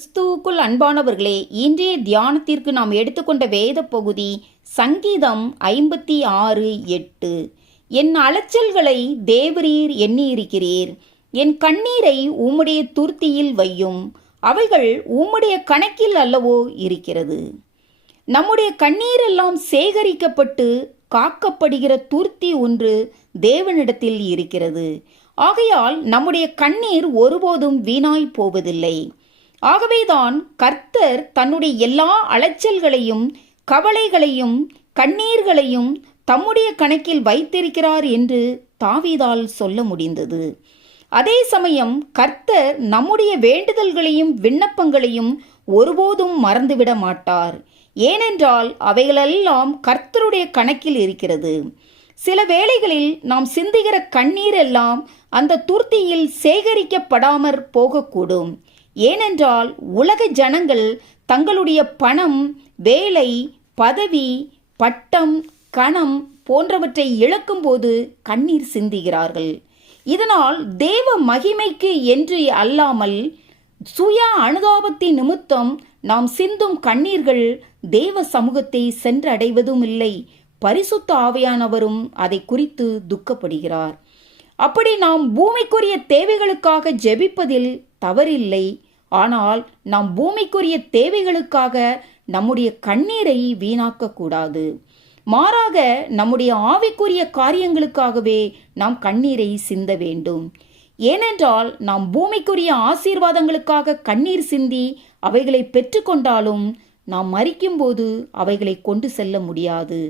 கிறிஸ்துவுக்குள் அன்பானவர்களே இன்றைய தியானத்திற்கு நாம் எடுத்துக்கொண்ட வேத பகுதி சங்கீதம் ஐம்பத்தி ஆறு எட்டு. என் அலைச்சல்களை தேவரீர் எண்ணியிருக்கிறீர். என் கண்ணீரை உம்முடைய துர்த்தியில் வையும். அவைகள் உம்முடைய கணக்கில் அல்லவோ இருக்கிறது. நம்முடைய கண்ணீரெல்லாம் சேகரிக்கப்பட்டு காக்கப்படுகிற துர்த்தி ஒன்று தேவனிடத்தில் இருக்கிறது. ஆகையால் நம்முடைய கண்ணீர் ஒருபோதும் வீணாய் போவதில்லை. ஆகவேதான் கர்த்தர் தன்னுடைய எல்லா அலைச்சல்களையும் கவலைகளையும் கண்ணீர்களையும் தம்முடைய கணக்கில் வைத்திருக்கிறார் என்று தாவீதால் சொல்ல முடிந்தது. அதே சமயம் கர்த்தர் நம்முடைய வேண்டுதல்களையும் விண்ணப்பங்களையும் ஒருபோதும் மறந்துவிட மாட்டார். ஏனென்றால் அவைகளெல்லாம் கர்த்தருடைய கணக்கில் இருக்கிறது. சில வேளைகளில் நாம் சிந்துகிற கண்ணீர் எல்லாம் அந்த துர்த்தியில் சேகரிக்கப்படாமற் போகக்கூடும். ஏனென்றால் உலக ஜனங்கள் தங்களுடைய பணம் வேலை பதவி பட்டம் கணம் போன்றவற்றை இழக்கும்போது கண்ணீர் சிந்துகிறார்கள். இதனால் தேவ மகிமைக்கு என்று அல்லாமல் சுய அனுதாபத்தின் நிமித்தம் நாம் சிந்தும் கண்ணீர்கள் தேவ சமூகத்தை சென்றடைவதும் இல்லை பரிசுத்த ஆவையானவரும் அதை குறித்து துக்கப்படுகிறார். அப்படி நாம் பூமிக்குரிய தேவைகளுக்காக ஜெபிப்பதில் தவறில்லை. ஆனால் நாம் பூமிக்குரிய தேவைகளுக்காக நம்முடைய கண்ணீரை வீணாக்க கூடாது மாறாக நம்முடைய ஆவிக்குரிய காரியங்களுக்காகவே நாம் கண்ணீரை சிந்த வேண்டும். ஏனென்றால் நாம் பூமிக்குரிய ஆசீர்வாதங்களுக்காக கண்ணீர் சிந்தி அவைகளை பெற்றுக்கொண்டாலும் நாம் மறிக்கும்போது அவைகளை கொண்டு செல்ல முடியாது.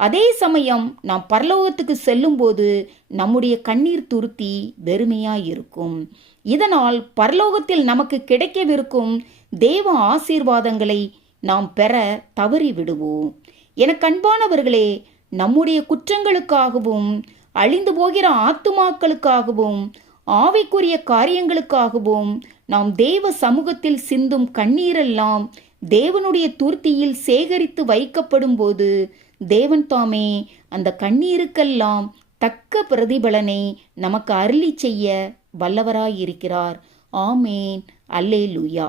அதே சமயம் நாம் பரலோகத்துக்கு செல்லும்போது நம்முடைய கண்ணீர் துருத்தி வெறுமையாய் இருக்கும் இதனால் பரலோகத்தில் நமக்கு கிடைக்கவிருக்கும் தேவ ஆசீர்வாதங்களை நாம் பெற தவறி விடுவோம் எனக்கு அன்பானவர்களே நம்முடைய குற்றங்களுக்காகவும் அழிந்து போகிற ஆத்துமாக்களுக்காகவும் ஆவிக்குரிய காரியங்களுக்காகவும் நாம் தேவ சமூகத்தில் சிந்தும் கண்ணீரெல்லாம் தேவனுடைய துர்த்தியில் சேகரித்து வைக்கப்படும் போது தேவன் தாமே அந்த கண்ணீருக்கெல்லாம் தக்க பிரதிபலனை நமக்கு அருளி செய்ய வல்லவராயிருக்கிறார். ஆமேன். அல்லேலூயா.